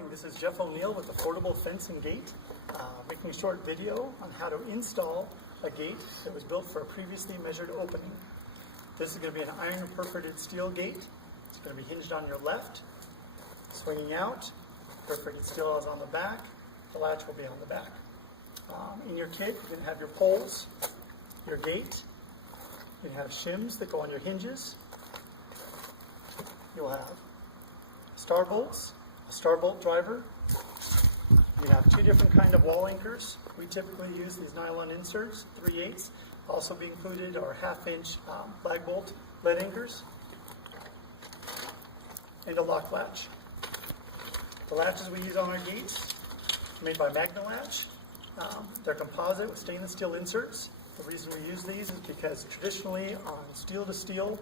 morning, this is Jeff O'Neill with Affordable Fence and Gate, making a short video on how to install a gate that was built for a previously measured opening. This is going to be an iron and perforated steel gate. It's going to be hinged on your left, swinging out. Perforated steel is on the back. The latch will be on the back. In your kit, you're going to have your poles, your gate. You can have shims that go on your hinges. You'll have star bolts, a star bolt driver. You have two different kind of wall anchors. We typically use these nylon inserts, 3/8. Also be included are 1/2-inch flag bolt lead anchors and a lock latch. The latches we use on our gates are made by Magna Latch. They're composite with stainless steel inserts. The reason we use these is because traditionally on steel to steel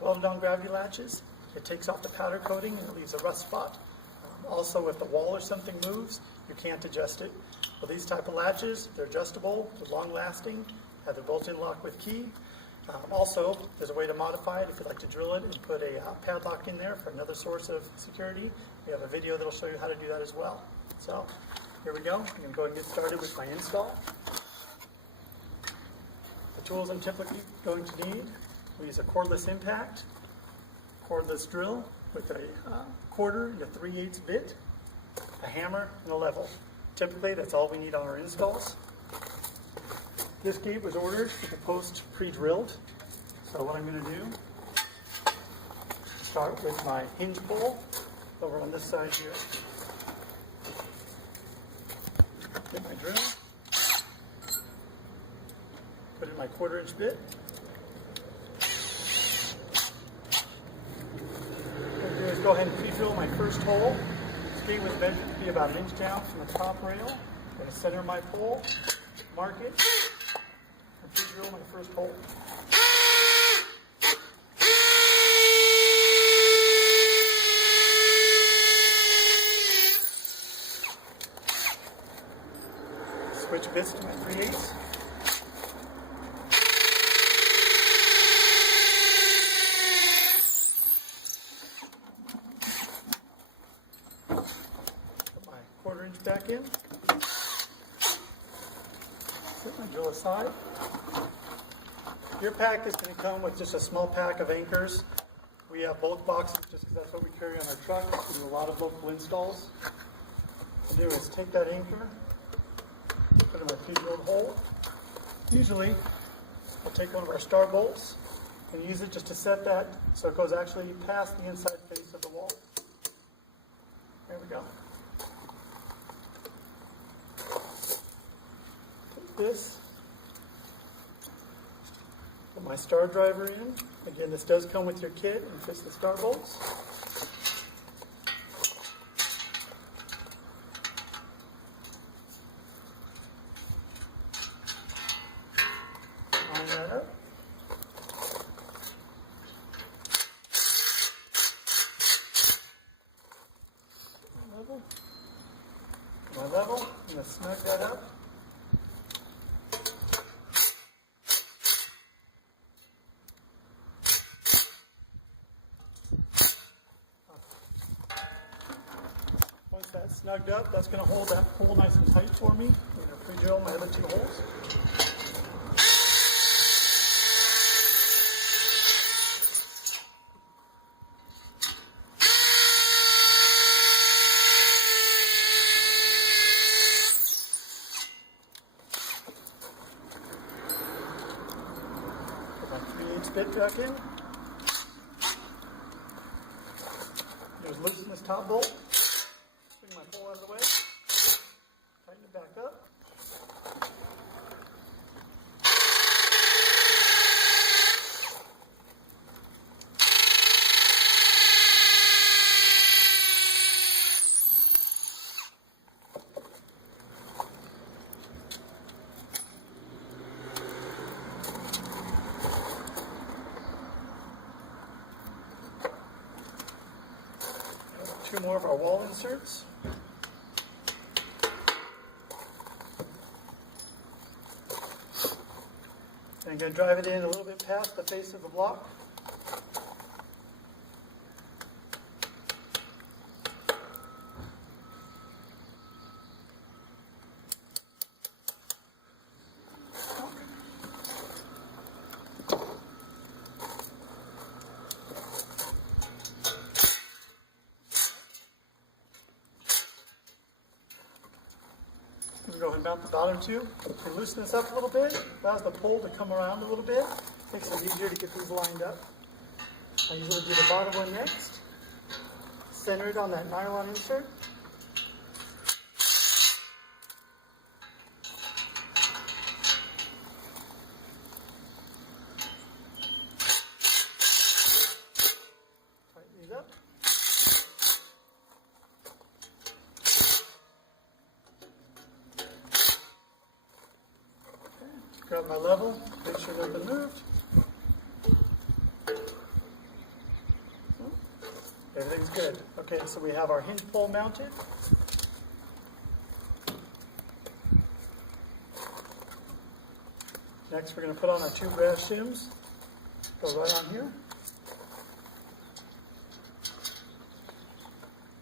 welded on gravity latches, it takes off the powder coating and it leaves a rust spot. Also, if the wall or something moves, you can't adjust it. With these type of latches, they're adjustable, they're long lasting, have their built-in lock with key. Also, there's a way to modify it if you'd like to drill it and put a padlock in there for another source of security. We have a video that'll show you how to do that as well. So, here we go. I'm going to go ahead and get started with my install. The tools I'm typically going to need, we use a cordless impact, cordless drill with a 1/4 and a 3/8 bit, a hammer, and a level. Typically, that's all we need on our installs. This gate was ordered with the post pre-drilled. So what I'm going to do, start with my hinge pole over on this side here. Get my drill, put in my 1/4-inch bit. What I'm going to do is go ahead and pre-drill my first hole. This gate was measured to be about 1 inch down from the top rail. I'm going to center my pole, mark it, and pre-drill my first hole. Switch bits to my 3/8. Put my 1/4-inch back in. Set my drill aside. Your pack is going to come with just a small pack of anchors. We have bulk boxes just because that's what we carry on our truck. We do a lot of local installs. What I'll do is take that anchor, put it in my pre-drilled hole. Usually, I'll take one of our star bolts and use it just to set that so it goes actually past the inside face of the wall. There we go. Take this, put my star driver in. Again, this does come with your kit and fits the star bolts. Line that up. My level. I'm going to snug that up. Once that's snugged up, that's going to hold that hole nice and tight for me. I'm going to pre-drill my other 2 holes. Put my 3/8 bit back in. Just loosen this top bolt. Bring my pole out of the way. Tighten it back up. Two more of our wall inserts. And I'm going to drive it in a little bit past the face of the block. can go ahead and mount the bottom two. You can loosen this up a little bit, allows the pole to come around a little bit, makes it easier to get these lined up. I usually do the bottom one next, centered on that nylon insert. Tighten these up. Okay, grab my level, make sure nothing moved. Everything's good. Okay, so we have our hinge pole mounted. Next, we're going to put on our two brass shims. Go right on here.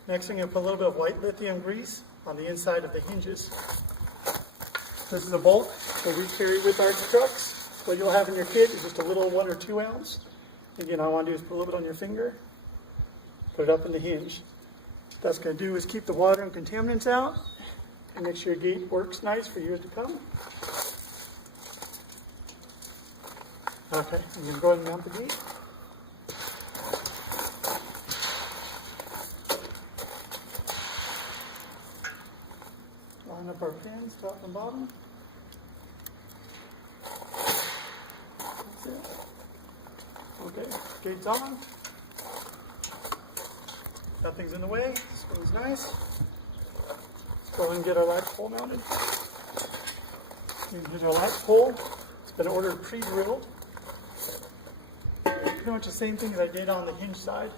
Next, I'm going to put a little bit of white lithium grease on the inside of the hinges. This is a bulk that we carry with our trucks. What you'll have in your kit is just a little 1 or 2 ounce. Again, all I want to do is put a little bit on your finger. Put it up in the hinge. What that's going to do is keep the water and contaminants out and make sure your gate works nice for years to come. Okay, I'm going to go ahead and mount the gate. Line up our pins, top and bottom. That's it. Okay, gate's on. Nothing's in the way, swings nice. Let's go ahead and get our latch pole mounted. And here's our latch pole. It's been ordered pre-drilled. Pretty much the same thing as I did on the hinge side.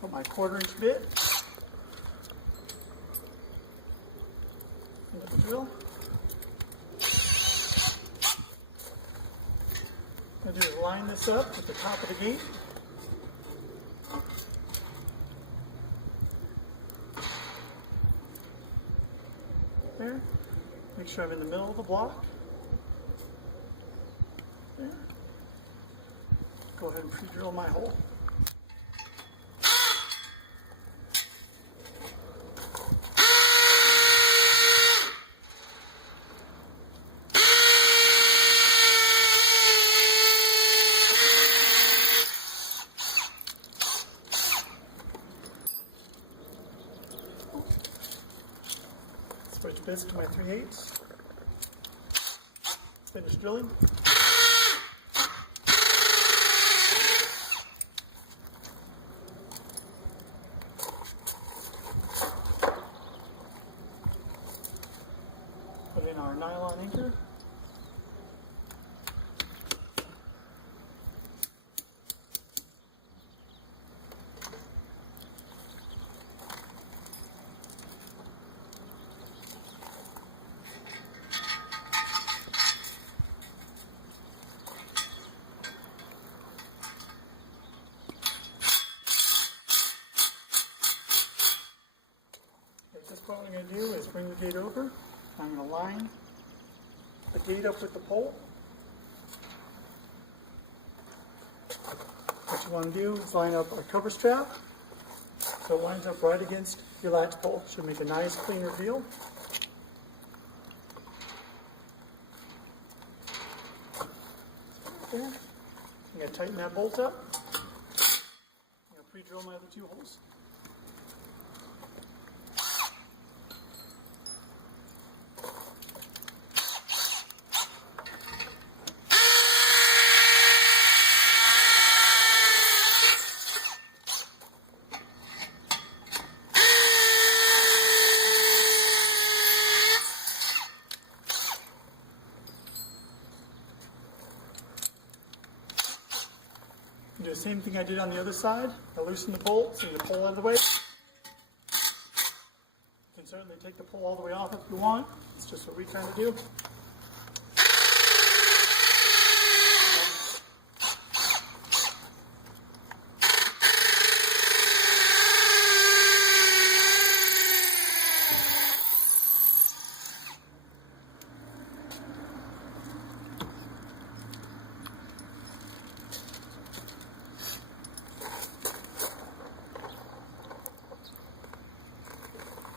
Put my 1/4 inch bit. And get the drill. What I'm going to do is line this up at the top of the gate. There. Make sure I'm in the middle of the block. There. Go ahead and pre-drill my hole. Switch bits to my 3/8. Finish drilling. Put in our nylon anchor. At this point, what I'm going to do is bring the gate over. I'm going to line the gate up with the pole. What you want to do is line up our cover strap so it lines up right against your latch pole. Should make a nice clean reveal. Okay. I'm going to tighten that bolt up. I'm going to pre-drill my other 2 holes. Do the same thing I did on the other side. I loosen the bolts and the pole out of the way. You can certainly take the pole all the way off if you want. It's just what we kind of do.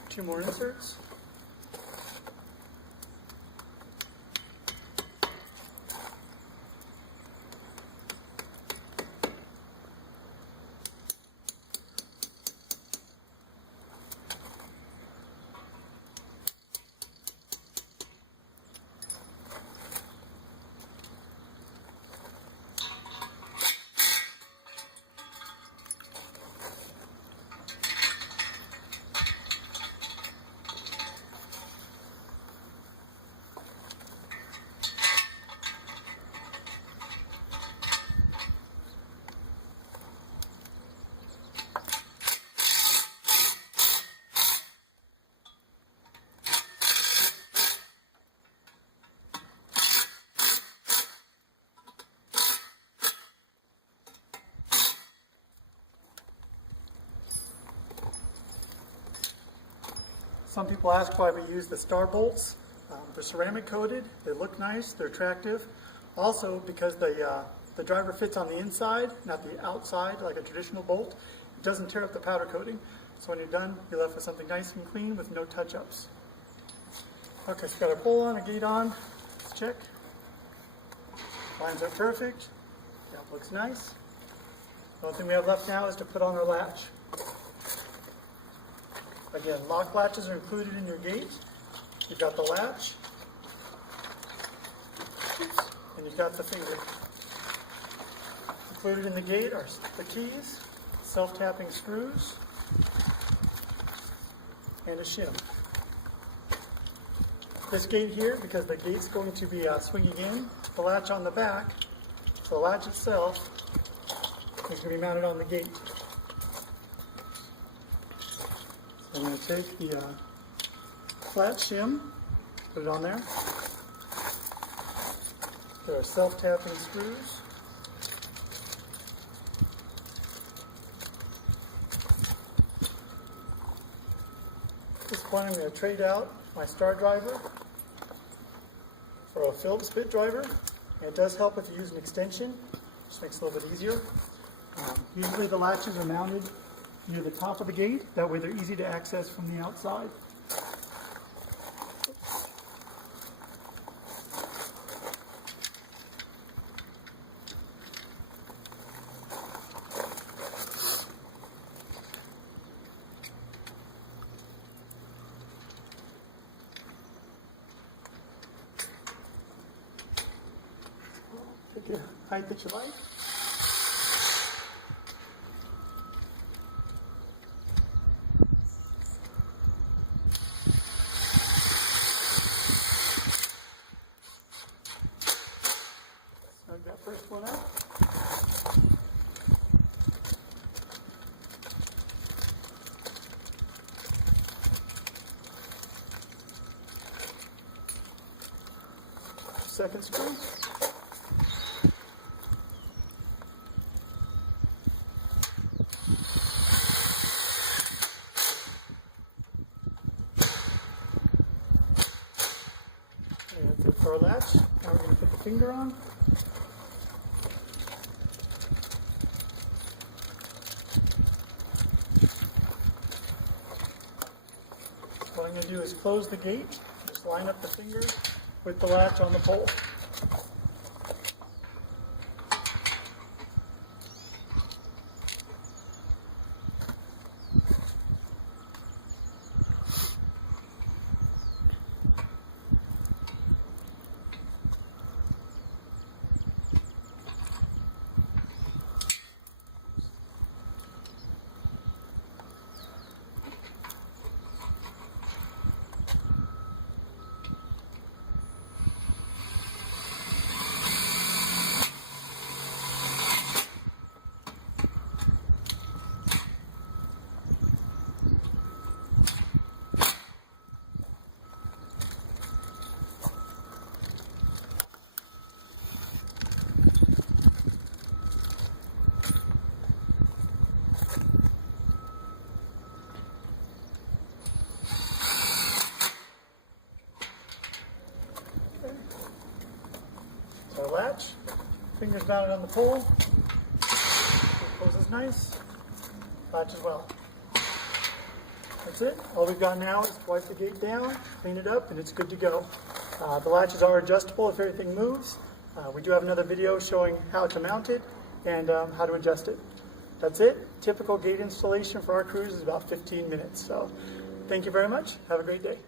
Two more inserts. Some people ask why we use the star bolts. They're ceramic coated, they look nice, they're attractive. Also, because the driver fits on the inside, not the outside like a traditional bolt, it doesn't tear up the powder coating. So when you're done, you're left with something nice and clean with no touch-ups. Okay, so got our pole on, a gate on. Let's check. Lines are perfect. That looks nice. The only thing we have left now is to put on our latch. Again, lock latches are included in your gate. You've got the latch, and you've got the finger. Included in the gate are the keys, self-tapping screws, and a shim. This gate here, because the gate's going to be swinging in, the latch on the back, so the latch itself is going to be mounted on the gate. So I'm going to take the flat shim, put it on there. Get our self-tapping screws. At this point I'm going to trade out my star driver for a Phillips bit driver. And it does help if you use an extension, just makes it a little bit easier. Usually the latches are mounted near the top of the gate, that way they're easy to access from the outside. Pick a height that you like. Snug that first one up. Second screw. That's it for our latch. Now we're going to put the finger on. What I'm going to do is close the gate, just line up the finger with the latch on the pole. Our latch, fingers mounted on the pole, closes nice, latch as well. That's it. All we've got now is to wipe the gate down, clean it up, and it's good to go. The latches are adjustable if everything moves. We do have another video showing how to mount it and how to adjust it. That's it. Typical gate installation for our crews is about 15 minutes. So thank you very much. Have a great day.